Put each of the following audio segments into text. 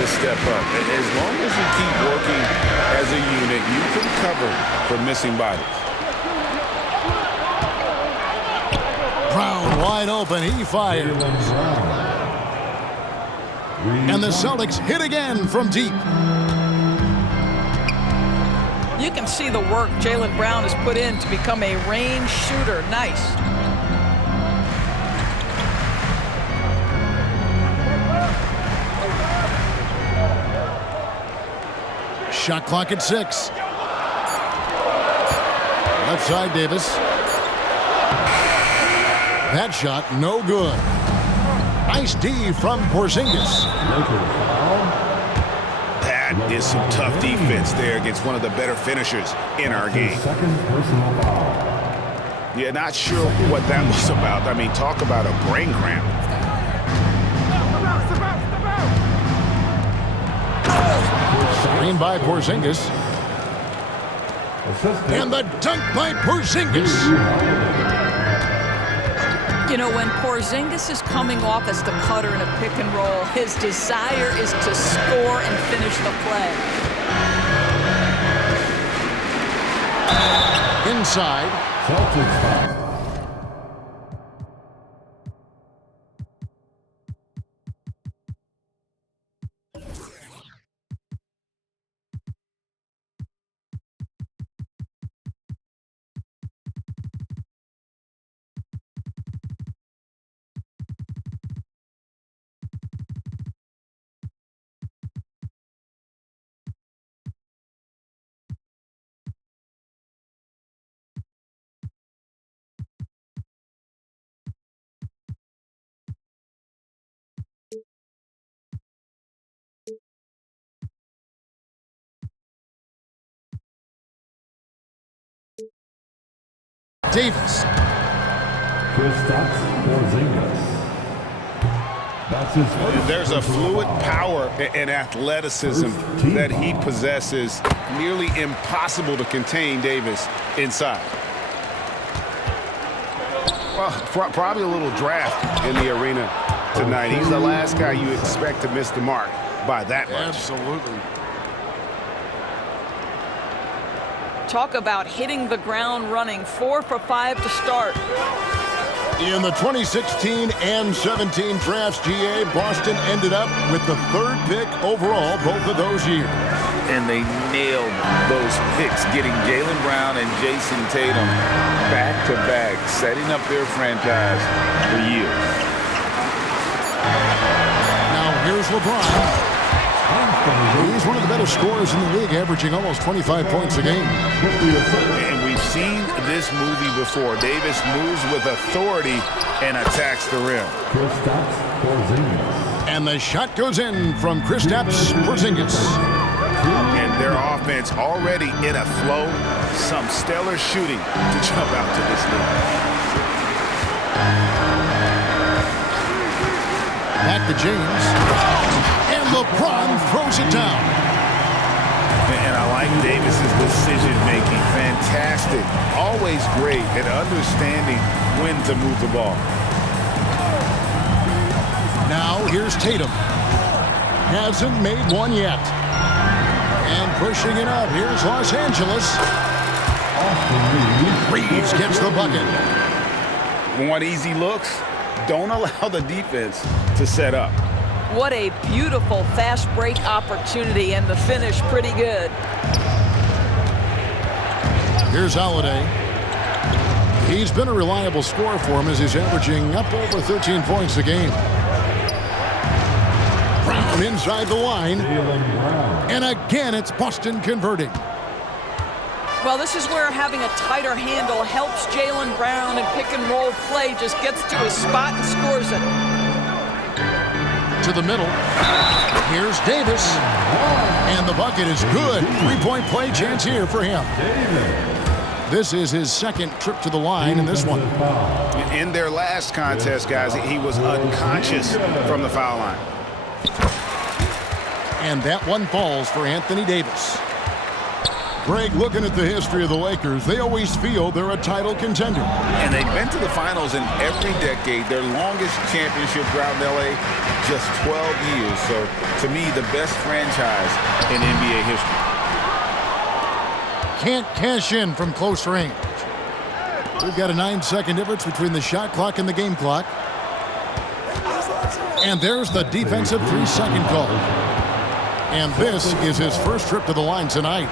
to step up. As long as you keep working as a unit, you can cover for missing bodies. Brown wide open. He fires. And the Celtics hit again from deep. You can see the work Jaylen Brown has put in to become a range shooter. Nice. Shot clock at 6. Left side, Davis. That shot, no good. Nice D from Porzingis. That is some tough defense there against one of the better finishers in our game. Yeah, not sure what that was about. I mean, talk about a brain cramp. Screen by Porzingis. And the dunk by Porzingis. You know, when Porzingis is coming off as the cutter in a pick and roll, his desire is to score and finish the play. Inside. Davis. There's a fluid power and athleticism that he possesses. Nearly impossible to contain Davis inside. Well, probably a little draft in the arena tonight. He's the last guy you expect to miss the mark by that much. Absolutely. Talk about hitting the ground running. 4 for 5 to start. In the 2016 and 17 drafts, GA, Boston ended up with the 3rd pick overall both of those years. And they nailed those picks, getting Jaylen Brown and Jason Tatum back-to-back, setting up their franchise for years. Now here's LeBron. He's one of the better scorers in the league, averaging almost 25 points a game. And we've seen this movie before. Davis moves with authority and attacks the rim. And the shot goes in from Kristaps Porzingis. And their offense already in a flow. Some stellar shooting to jump out to this league. Back to James. And LeBron throws it down. And I like Davis's decision-making. Fantastic. Always great at understanding when to move the ball. Now here's Tatum. Hasn't made one yet. And pushing it up. Here's Los Angeles. Reeves gets the bucket. Want easy looks? Don't allow the defense to set up. What a beautiful fast break opportunity, and the finish pretty good. Here's Holiday. He's been a reliable scorer for him as he's averaging up over 13 points a game. Brown inside the line. And again, it's Boston converting. Well, this is where having a tighter handle helps Jaylen Brown, and pick and roll play just gets to his spot and scores it. To the middle. Here's Davis. And the bucket is good. 3-point play chance here for him. This is his 2nd trip to the line in this one. In their last contest, guys, he was unconscious from the foul line. And that one falls for Anthony Davis. Greg, looking at the history of the Lakers, they always feel they're a title contender. And they've been to the finals in every decade. Their longest championship drought in L.A., just 12 years. So, to me, the best franchise in NBA history. Can't cash in from close range. We've got a 9-second difference between the shot clock and the game clock. And there's the defensive 3-second call. And this is his first trip to the line tonight.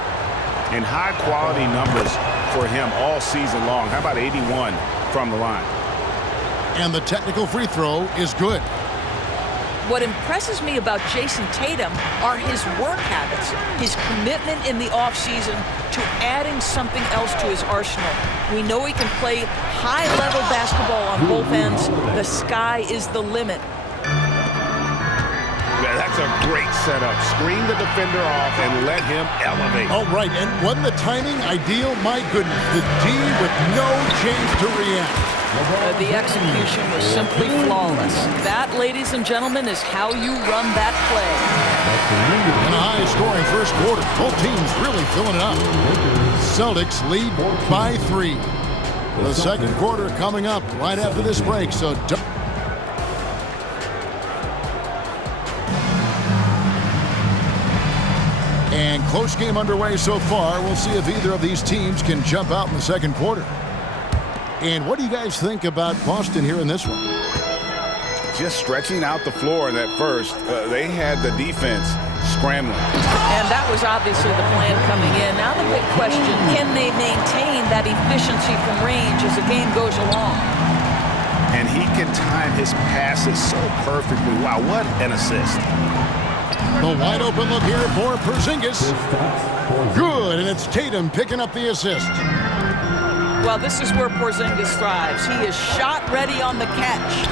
And high-quality numbers for him all season long. How about 81 from the line? And the technical free throw is good. What impresses me about Jason Tatum are his work habits, his commitment in the offseason to adding something else to his arsenal. We know he can play high-level basketball on both ends. The sky is the limit. Yeah, that's a great setup. Screen the defender off and let him elevate. All right, and wasn't the timing ideal? My goodness, the D with no chance to react. The execution was simply flawless. That, ladies and gentlemen, is how you run that play. In a high-scoring first quarter, both teams really filling it up. Celtics lead by 3. The second quarter coming up right after this break, so don't... And close game underway so far. We'll see if either of these teams can jump out in the second quarter. And what do you guys think about Boston here in this one? Just stretching out the floor in that first. They had the defense scrambling. And that was obviously the plan coming in. Now the big question, can they maintain that efficiency from range as the game goes along? And he can time his passes so perfectly. Wow, what an assist. The wide open look here for Porzingis. Good, and it's Tatum picking up the assist. Well, this is where Porzingis thrives. He is shot ready on the catch.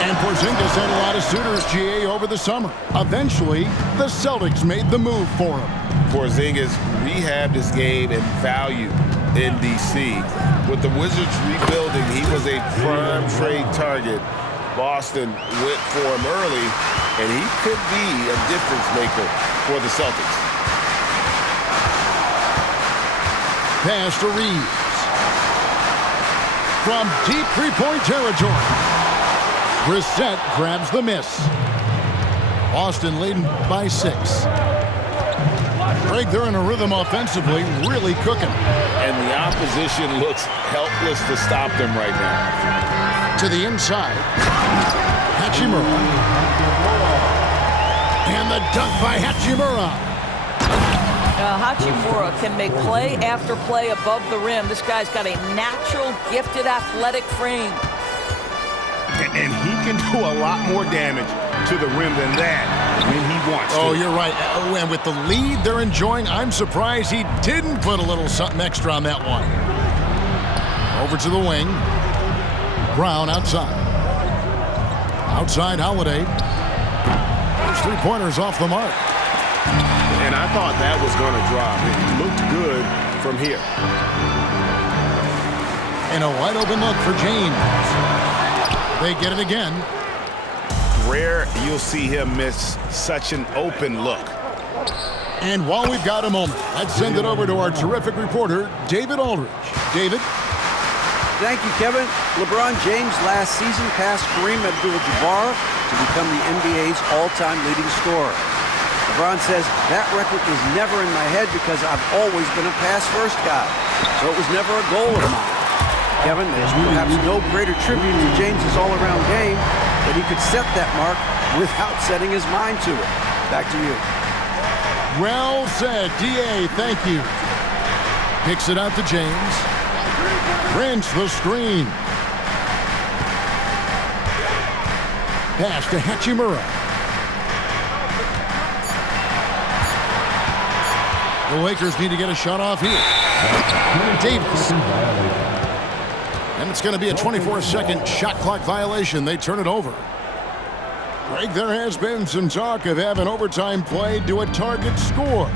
And Porzingis had a lot of suitors, GA, over the summer. Eventually, the Celtics made the move for him. Porzingis rehabbed his game and value in D.C. With the Wizards rebuilding, he was a prime trade target. Boston went for him early, and he could be a difference maker for the Celtics. Pass to Reeves. From deep three-point territory. Brissett grabs the miss. Boston leading by 6. Greg, they're in a rhythm offensively, really cooking. And the opposition looks helpless to stop them right now. To the inside. Hachimura. And the dunk by Hachimura. Hachimura can make play after play above the rim. This guy's got a natural, gifted, athletic frame. And he can do a lot more damage to the rim than that when he wants to. Oh, you're right. Oh, and with the lead they're enjoying, I'm surprised he didn't put a little something extra on that one. Over to the wing. Brown outside. Outside Holiday. Those three-pointers off the mark. And I thought that was going to drop. It looked good from here. And a wide open look for James. They get it again. Rare you'll see him miss such an open look. And while we've got a moment, let's send it over to our terrific reporter, David Aldridge. David? Thank you, Kevin. LeBron James last season passed Kareem Abdul-Jabbar to become the NBA's all-time leading scorer. LeBron says, that record was never in my head because I've always been a pass-first guy, so it was never a goal of mine. Kevin, there's perhaps no greater tribute to James's all-around game that he could set that mark without setting his mind to it. Back to you. Well said, D.A., thank you. Kicks it out to James. Prince the screen. Pass to Hachimura. The Lakers need to get a shot off here. Davis. And it's going to be a 24-second shot clock violation. They turn it over. Greg, there has been some talk of having overtime played to a target score.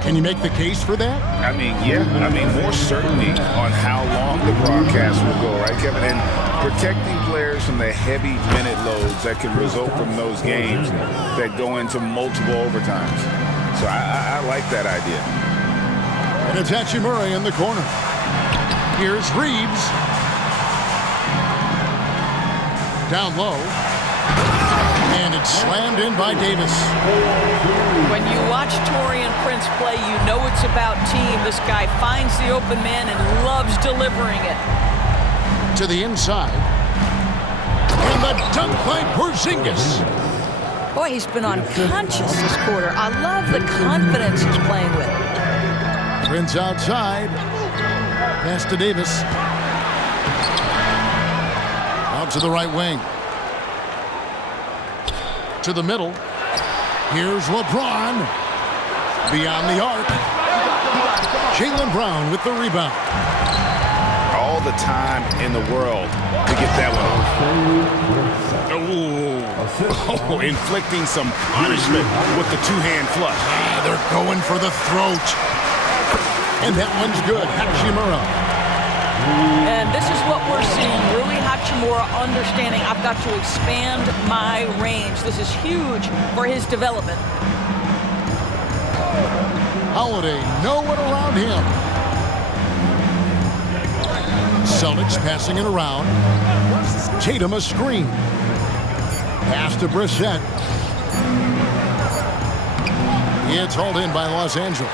Can you make the case for that? I mean, yeah. I mean, more certainty on how long the broadcast will go, right, Kevin? And protecting players from the heavy minute loads that can result from those games that go into multiple overtimes. So I like that idea. And it's Hachimura in the corner. Here's Reeves. Down low. And it's slammed in by Davis. When you watch Taurean Prince play, you know it's about team. This guy finds the open man and loves delivering it. To the inside. And the dunk by Porzingis. Boy, he's been unconscious this quarter. I love the confidence he's playing with. Prince outside. Pass to Davis. Out to the right wing. To the middle. Here's LeBron. Beyond the arc. Jaylen Brown with the rebound. All the time in the world to get that one. Oh, inflicting some punishment with the two-hand flush. They're going for the throat. And that one's good. Hachimura. And this is what we're seeing. Rui Hachimura understanding I've got to expand my range. This is huge for his development. Holiday, no one around him. Celtics passing it around. Tatum a screen. Pass to Brissett. It's hauled in by Los Angeles.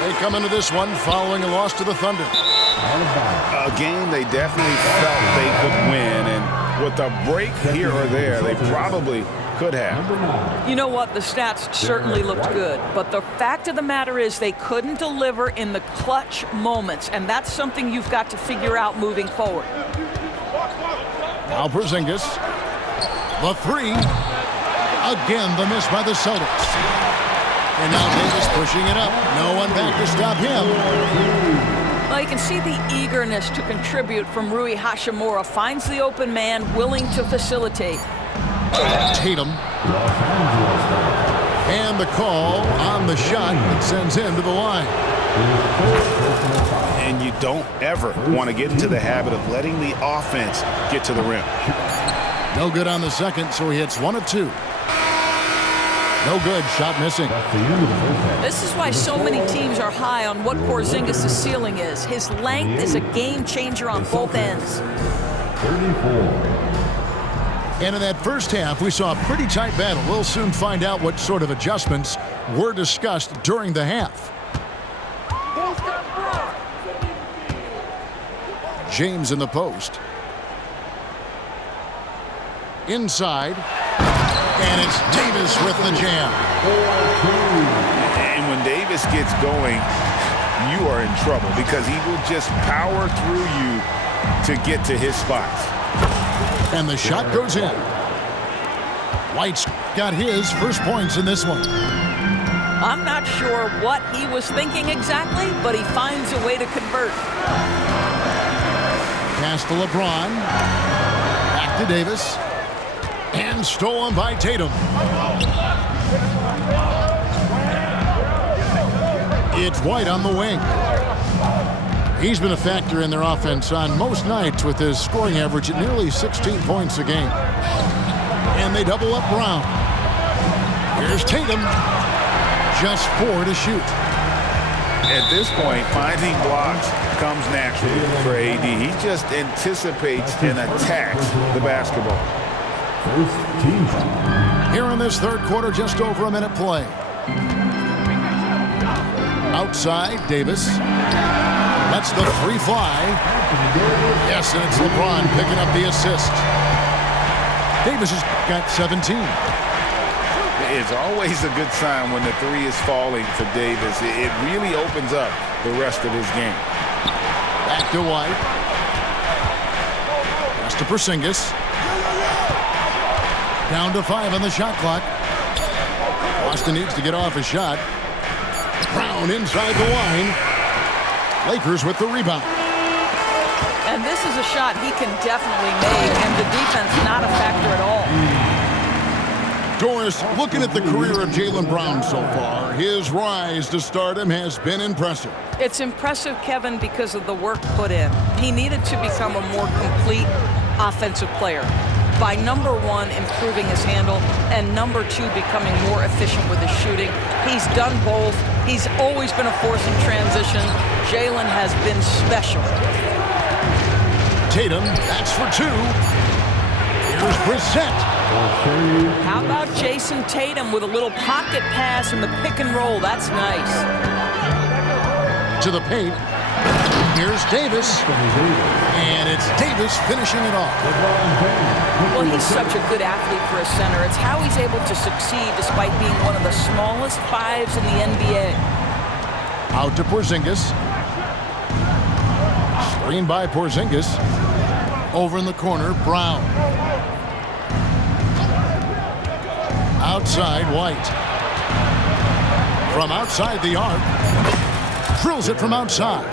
They come into this one following a loss to the Thunder. A game they definitely felt they could win, and with a break here or there, they probably could have. You know what? The stats certainly looked good, but the fact of the matter is they couldn't deliver in the clutch moments, and that's something you've got to figure out moving forward. Now Porzingis. The three. Again, the miss by the Celtics. And now Davis pushing it up. No one back to stop him. Well, you can see the eagerness to contribute from Rui Hachimura. Finds the open man, willing to facilitate. Tatum. And the call on the shot that sends him to the line. And you don't ever want to get into the habit of letting the offense get to the rim. No good on the second, so he hits 1 of 2. No good, shot missing. This is why so many teams are high on what Porzingis' ceiling is. His length is a game changer on both ends. And in that first half, we saw a pretty tight battle. We'll soon find out what sort of adjustments were discussed during the half. James in the post. Inside. And it's Davis with the jam. And when Davis gets going, you are in trouble because he will just power through you to get to his spots. And the shot goes in. White's got his first points in this one. I'm not sure what he was thinking exactly, but he finds a way to convert. Pass to LeBron. Back to Davis. And stolen by Tatum. It's White on the wing. He's been a factor in their offense on most nights with his scoring average at nearly 16 points a game. And they double up Brown. Here's Tatum. Just 4 to shoot. At this point, finding blocks comes naturally for AD. He just anticipates and attacks the basketball. Here in this third quarter, just over a minute play. Outside, Davis. Lets the three fly. Yes, and it's LeBron picking up the assist. Davis has got 17. It's always a good sign when the three is falling for Davis. It really opens up the rest of his game. Back to White. Pass to Porzingis. Down to 5 on the shot clock. Boston needs to get off a shot. Brown inside the line. Lakers with the rebound. And this is a shot he can definitely make, and the defense not a factor at all. Doris, looking at the career of Jaylen Brown so far, his rise to stardom has been impressive. It's impressive, Kevin, because of the work put in. He needed to become a more complete offensive player. By number 1, improving his handle, and number 2, becoming more efficient with his shooting. He's done both. He's always been a force in transition. Jaylen has been special. Tatum, that's for 2. Here's Brissett. How about Jason Tatum with a little pocket pass in the pick and roll? That's nice. To the paint. Here's Davis. And it's Davis finishing it off. Well, he's such a good athlete for a center. It's how he's able to succeed despite being one of the smallest fives in the NBA. Out to Porzingis. Screen by Porzingis. Over in the corner, Brown. Outside, White. From outside the arc. Drills it from outside.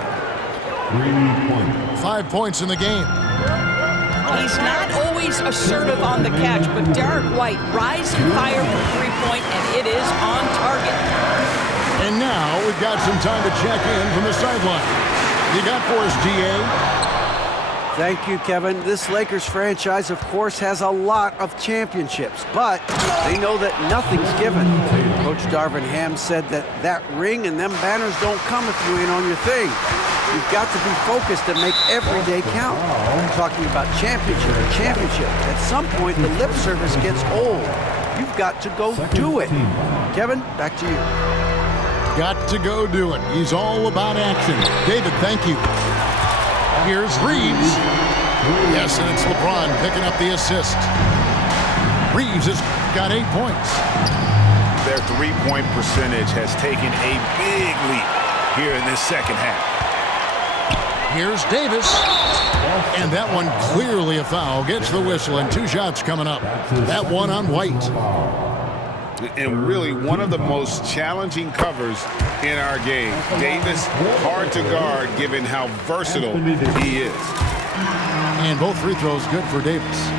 5 points in the game. He's not always assertive on the catch, but Derek White rising fire from three-point, and it is on target. And now we've got some time to check in from the sideline. You got for us, DA? Thank you, Kevin. This Lakers franchise, of course, has a lot of championships, but they know that nothing's given. Coach Darvin Ham said that ring and them banners don't come if you ain't on your thing. You've got to be focused and make every day count. Talking about championship to championship, at some point the lip service gets old. You've got to go do it. Kevin, back to you. Got to go do it. He's all about action. David, thank you. Here's Reeves. Yes, and it's LeBron picking up the assist. Reeves has got 8 points. Their three-point percentage has taken a big leap here in this second half. Here's Davis. And that one clearly a foul. Gets the whistle, and 2 shots coming up. That one on White. And really one of the most challenging covers in our game. Davis, hard to guard given how versatile he is. And both free throws good for Davis.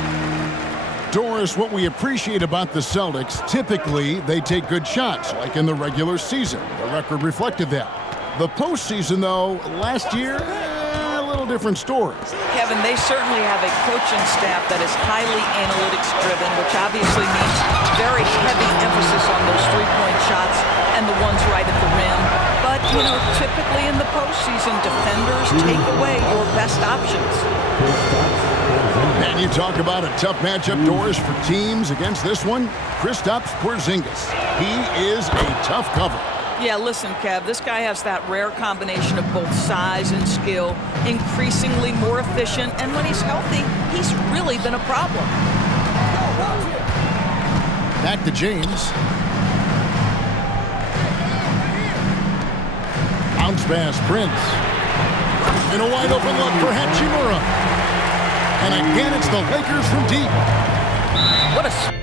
Doris, what we appreciate about the Celtics, typically they take good shots, like in the regular season. The record reflected that. The postseason, though, last year, a little different story. Kevin, they certainly have a coaching staff that is highly analytics-driven, which obviously means very heavy emphasis on those three-point shots and the ones right at the rim. But, you know, typically in the postseason, defenders take away your best options. And you talk about a tough matchup, Doris, for teams against this one. Kristaps Porzingis. He is a tough cover. Yeah, listen, Kev, this guy has that rare combination of both size and skill, increasingly more efficient, and when he's healthy, he's really been a problem. Back to James. Bounce pass, Prince. And a wide open look for Hachimura. And again, it's the Lakers from deep. What a...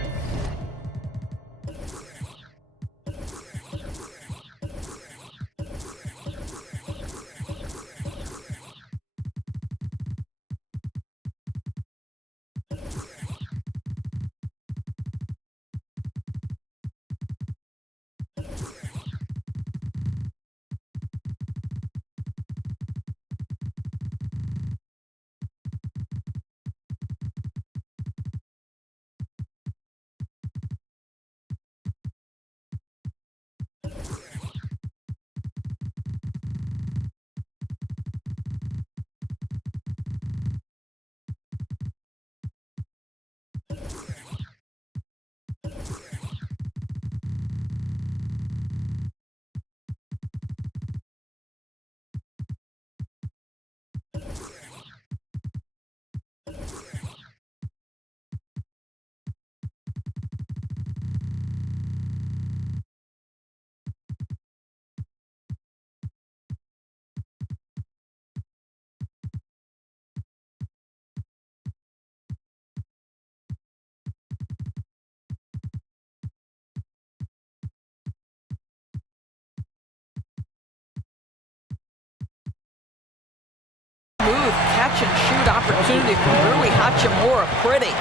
catch-and-shoot opportunity from Rui Hachimura. Pretty.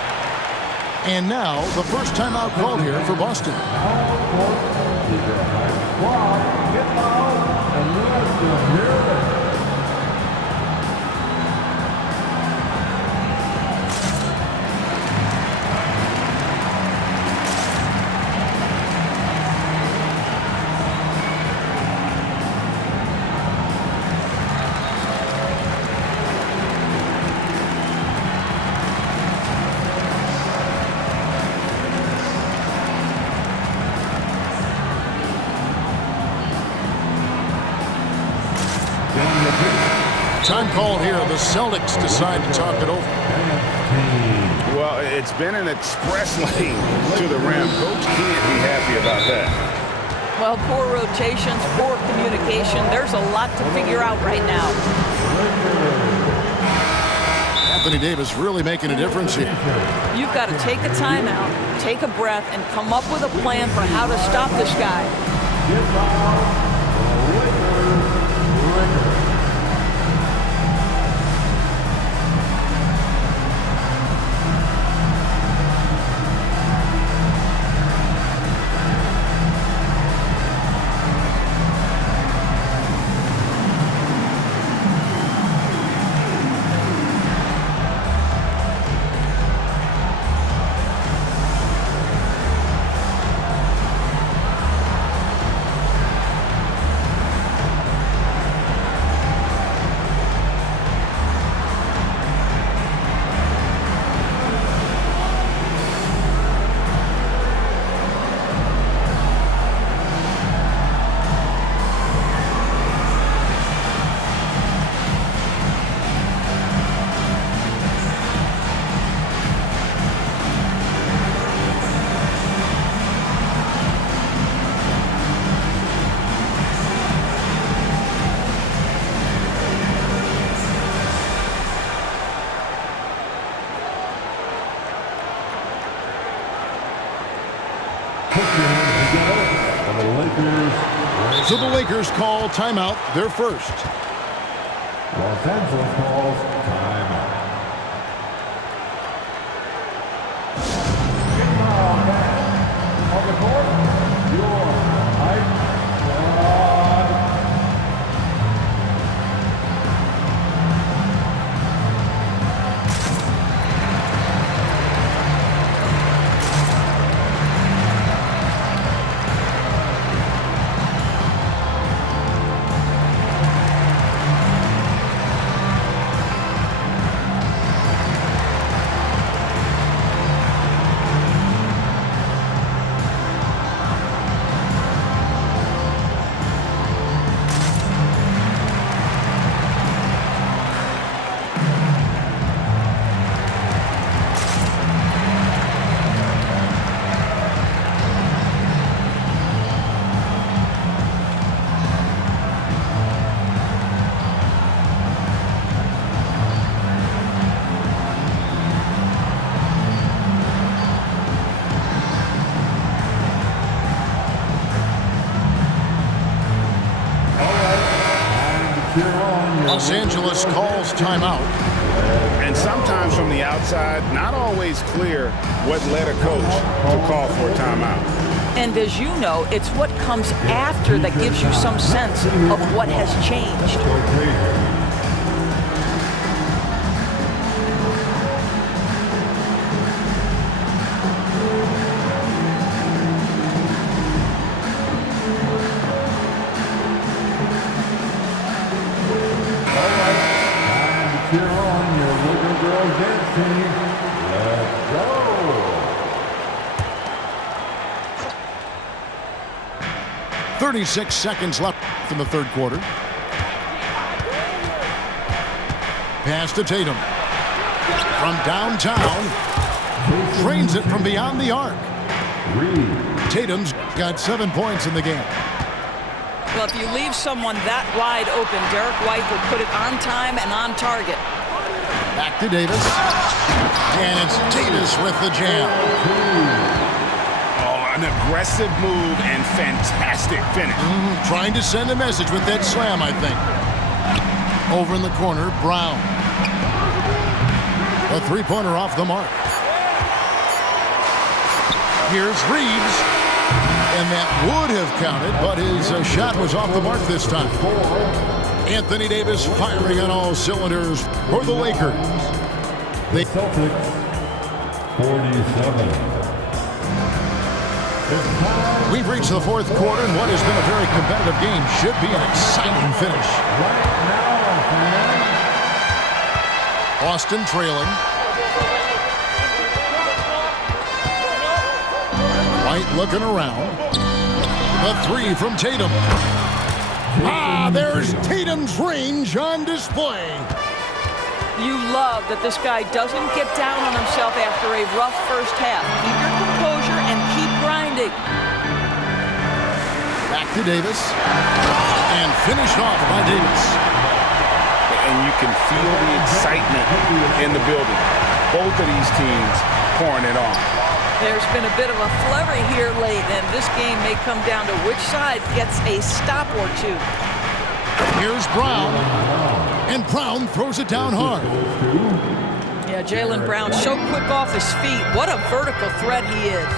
And now, the first timeout called here for Boston. Time called here. The Celtics decide to talk it over. Well, it's been an express lane to the rim. Coach can't be happy about that. Well, poor rotations, poor communication. There's a lot to figure out right now. Anthony Davis really making a difference here. You've got to take a timeout, take a breath, and come up with a plan for how to stop this guy. So the Lakers call timeout, their first. Los Angeles calls timeout. On the court, your height squad. Los Angeles calls timeout. And sometimes from the outside, not always clear what led a coach to call for a timeout. And as you know, it's what comes after that gives you some sense of what has changed. Cheer on your little girl dance team. Let's go. 36 seconds left in the third quarter. Pass to Tatum. From downtown. Drains it from beyond the arc. Tatum's got 7 points in the game. Well, if you leave someone that wide open, Derek White will put it on time and on target. Back to Davis. And it's Davis with the jam. Oh, an aggressive move and fantastic finish. Trying to send a message with that slam, I think. Over in the corner, Brown. A three-pointer off the mark. Here's Reeves. And that would have counted, but his shot was off the mark this time. Anthony Davis firing on all cylinders for the Lakers. The Celtics, 47. We've reached the fourth quarter, and what has been a very competitive game should be an exciting finish. Right now, fans. Boston trailing. White looking around. The three from Tatum. There's Tatum's range on display. You love that this guy doesn't get down on himself after a rough first half. Keep your composure and keep grinding. Back to Davis. And finished off by Davis. And you can feel the excitement in the building. Both of these teams pouring it on. There's been a bit of a flurry here late, and this game may come down to which side gets a stop or two. Here's Brown. And Brown throws it down hard. Yeah, Jaylen Brown so quick off his feet. What a vertical threat he is.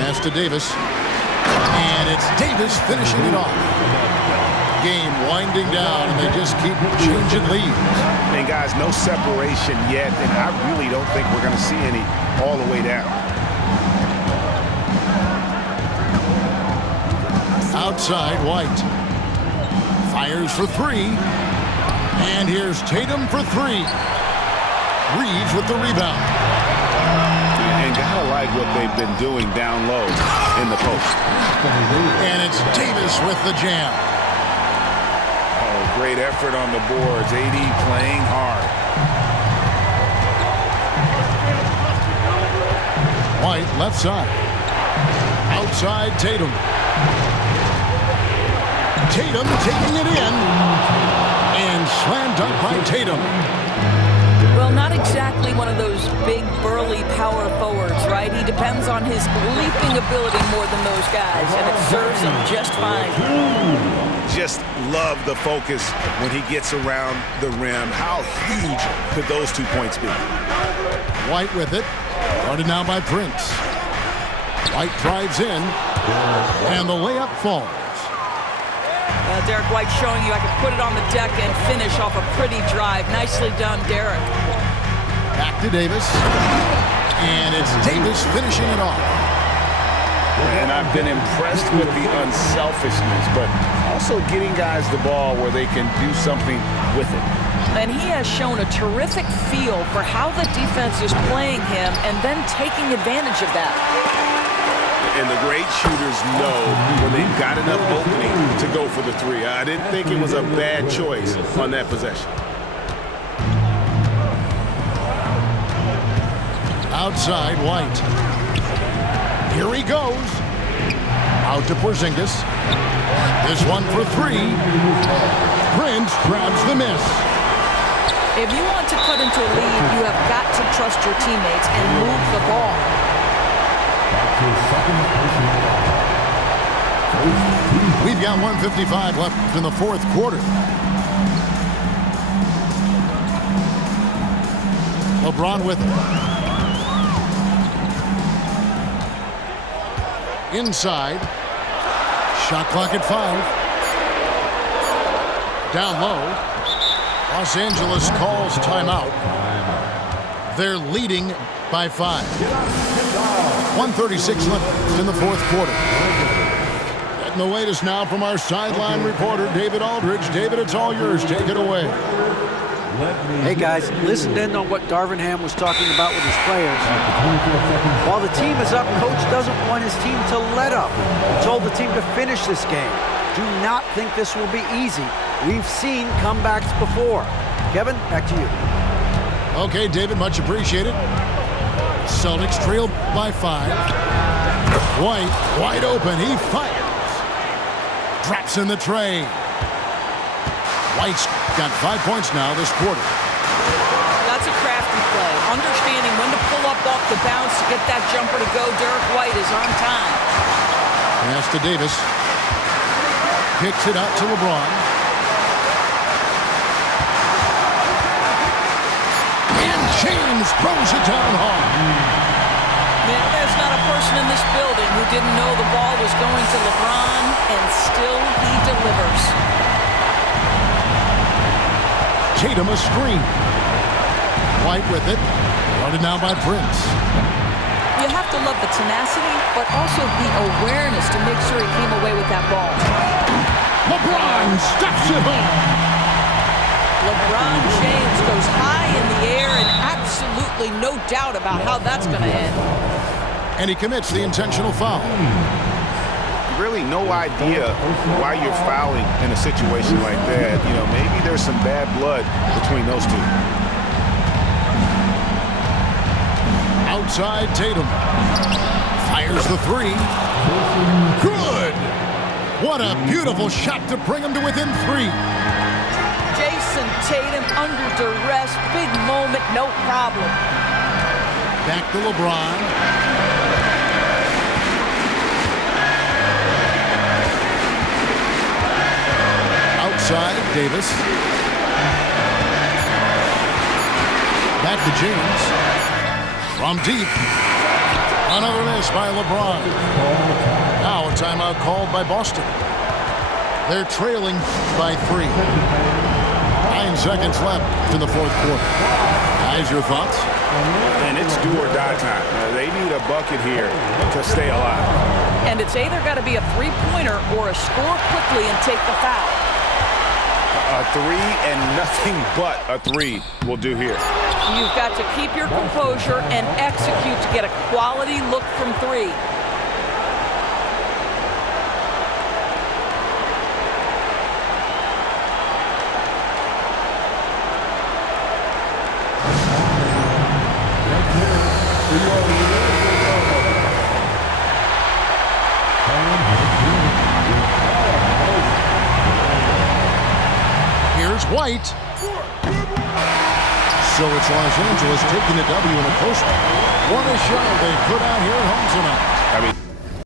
Pass to Davis. And it's Davis finishing it off. Game winding down, and they just keep changing leads. And guys, no separation yet, and I really don't think we're going to see any all the way down. Outside, White. Fires for three. And here's Tatum for three. Reeves with the rebound. And gotta like what they've been doing down low in the post. And it's Davis with the jam. Oh, great effort on the boards. AD playing hard. White left side. Outside Tatum. Tatum taking it in. And slam dunk by Tatum. Well, not exactly one of those big, burly power forwards, right? He depends on his leaping ability more than those guys, and it serves him just fine. Just love the focus when he gets around the rim. How huge could those 2 points be? White with it. Guarded now by Prince. White drives in. And the layup falls. Derek White showing you I can put it on the deck and finish off a pretty drive. Nicely done, Derek. Back to Davis. And it's Davis finishing it off. And I've been impressed with the unselfishness, but also getting guys the ball where they can do something with it. And he has shown a terrific feel for how the defense is playing him and then taking advantage of that. And the great shooters know when they've got enough opening to go for the three. I didn't think it was a bad choice on that possession. Outside, White. Here he goes. Out to Porzingis. This one for three. Prince grabs the miss. If you want to cut into a lead, you have got to trust your teammates and move the ball. We've got 1:55 left in the fourth quarter. LeBron with it. Inside. Shot clock at 5. Down low. Los Angeles calls timeout. They're leading by 5. 1:36 left in the fourth quarter. Getting the latest now from our sideline reporter, David Aldridge. David, it's all yours. Take it away. Hey guys, listen in on what Darvin Ham was talking about with his players. While the team is up, coach doesn't want his team to let up. He told the team to finish this game. Do not think this will be easy. We've seen comebacks before. Kevin, back to you. Okay, David, much appreciated. Celtics trail by 5. White, wide open. He fires. Drops in the tray. White's got 5 points now this quarter. That's a crafty play. Understanding when to pull up off the bounce to get that jumper to go. Derek White is on time. Pass to Davis. Kicks it out to LeBron. And James throws it down hard. Man, there's not a person in this building who didn't know the ball was going to LeBron, and still he delivers. Tatum a screen. White with it. Guarded now by Prince. You have to love the tenacity, but also the awareness to make sure he came away with that ball. LeBron steps it home. LeBron James goes high in the air, and absolutely no doubt about how that's going to end. And he commits the intentional foul. really no idea why you're fouling in a situation like that. You know, maybe there's some bad blood between those two. Outside Tatum. Fires the three. Good! What a beautiful shot to bring him to within 3. Jason Tatum under duress, big moment, no problem. Back to LeBron. Outside, Davis. Back to James. From deep. Another miss by LeBron. Now a timeout called by Boston. They're trailing by 3. 9 seconds left in the fourth quarter. Guys, your thoughts? And it's do or die time. They need a bucket here to stay alive. And it's either got to be a three-pointer or a score quickly and take the foul. A 3 and nothing but a 3 will do here. You've got to keep your composure and execute to get a quality look from 3. Here's White. So it's Los Angeles taking the W in a close one. What a show they put out here at home tonight. I mean,